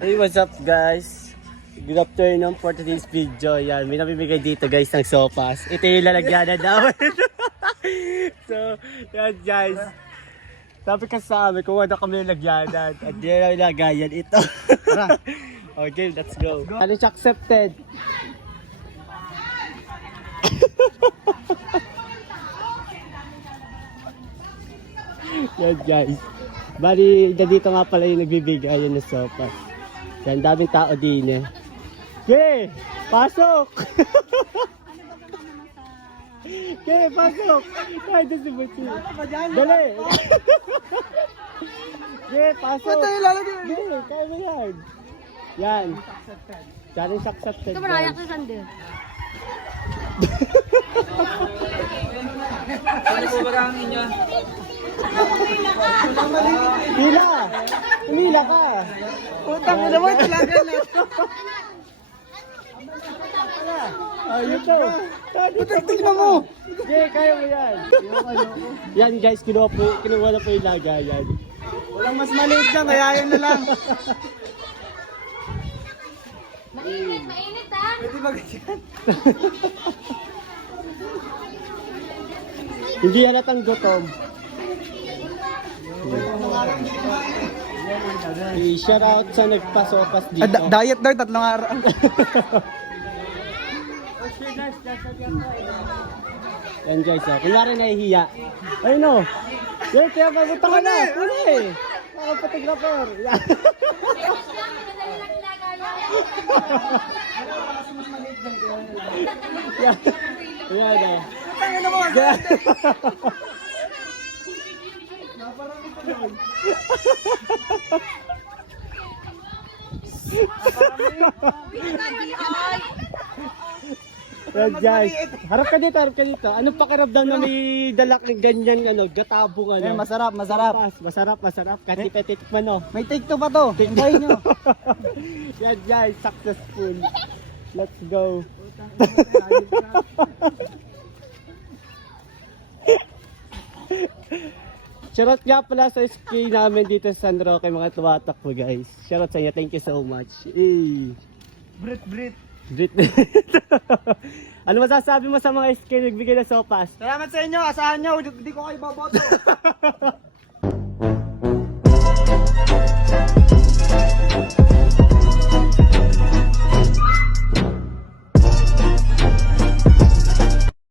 Hey, what's up guys? Good afternoon for today's video. Yan, may nabibigay dito guys ng sopas. Ito yung lalagyanan namin. So, yan guys. Sabi ka sa amin kung ano kami lagyanan. At di na lagayan ito. Okay, let's go. Ano siya accepted? Yan guys. Bali, dito nga pala yung nagbibigay ng sopas. Yan, daming tao din eh. Okay, pasok! Okay, pasok! Ay, doon si Buchi. Dali! Okay, pasok! Okay, kaya mo yan. Yan. Challenge accepted. Ito marayak sa sande. Ano po ba ang inyo? Pila! Pumila ka! Utang na naman talaga na. Ayun to! Utang tignan mo! Okay, kaya mo yan. Yan guys, kinuha na po yung lagayan. Walang mas maliit dyan, kaya yan na lang. Mainit, mainit ha? Pwede ba ganyan? Hindi halatang gutom. I-shout out sa nagpasopas dito. Diet daw, 3 araw. Yan guys, kunwari nahihiya. Ayun o. Yan, kaya papunta ka na. Puli! Mga photographer. Yan. Yan. Yan o. Utang na naman! Yan guys. Harap ka dito, harap ka dito. Anong pakiramdam na may dalak ng ganyan, gatabong Eh, masarap, masarap. Masarap. Kasi petitikman o. May take 2 pa to. Tingnan nyo. Yan guys, successful. Let's go. Shoutout nga pala sa SK namin dito sa San Roque, mga tumatakbo guys. Shoutout sa inyo, thank you so much. Brit. Brit. Ano masasabi mo sa mga SK nagbigay ng sopas? Salamat sa inyo, asahan nyo, hindi ko kayo baboto.